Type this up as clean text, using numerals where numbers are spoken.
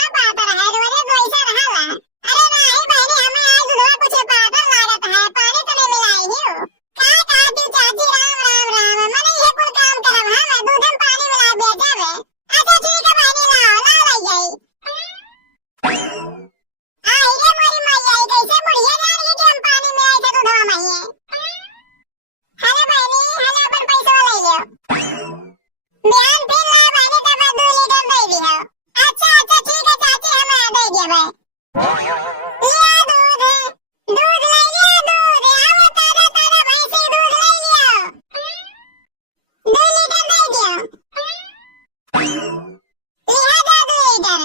ना पाता रहे रोजे गोईसा रहाला। अरे नाही बहनी हमें आज दूधवा कुछ पातर लागत है पानी तो नहीं मिलाई ही हो। का कहती चाची राम राम राम मने ये कुल काम करब हम दूध में पानी मिला बेचावे। अच्छा ठीक है बहनी लाओ ला लई जाई। आई रे मोरी मैया कैसे बुढ़िया जान गई कि हम पानी मिलाई थे दूधवा में ये। हेलो बहनी हेलो अपन पैसा ले लियो। बयान फिर ला बहनी तब 2 लीटर दे दियो। अच्छा अच्छा ठीक है चाची हमें दे दिया भाई। लिया दूध दूध ले लिया दूध आओ ताजा ताजा भैंसी दूध ले लियो। 2 लीटर दे दियो। लिया 2 लीटर।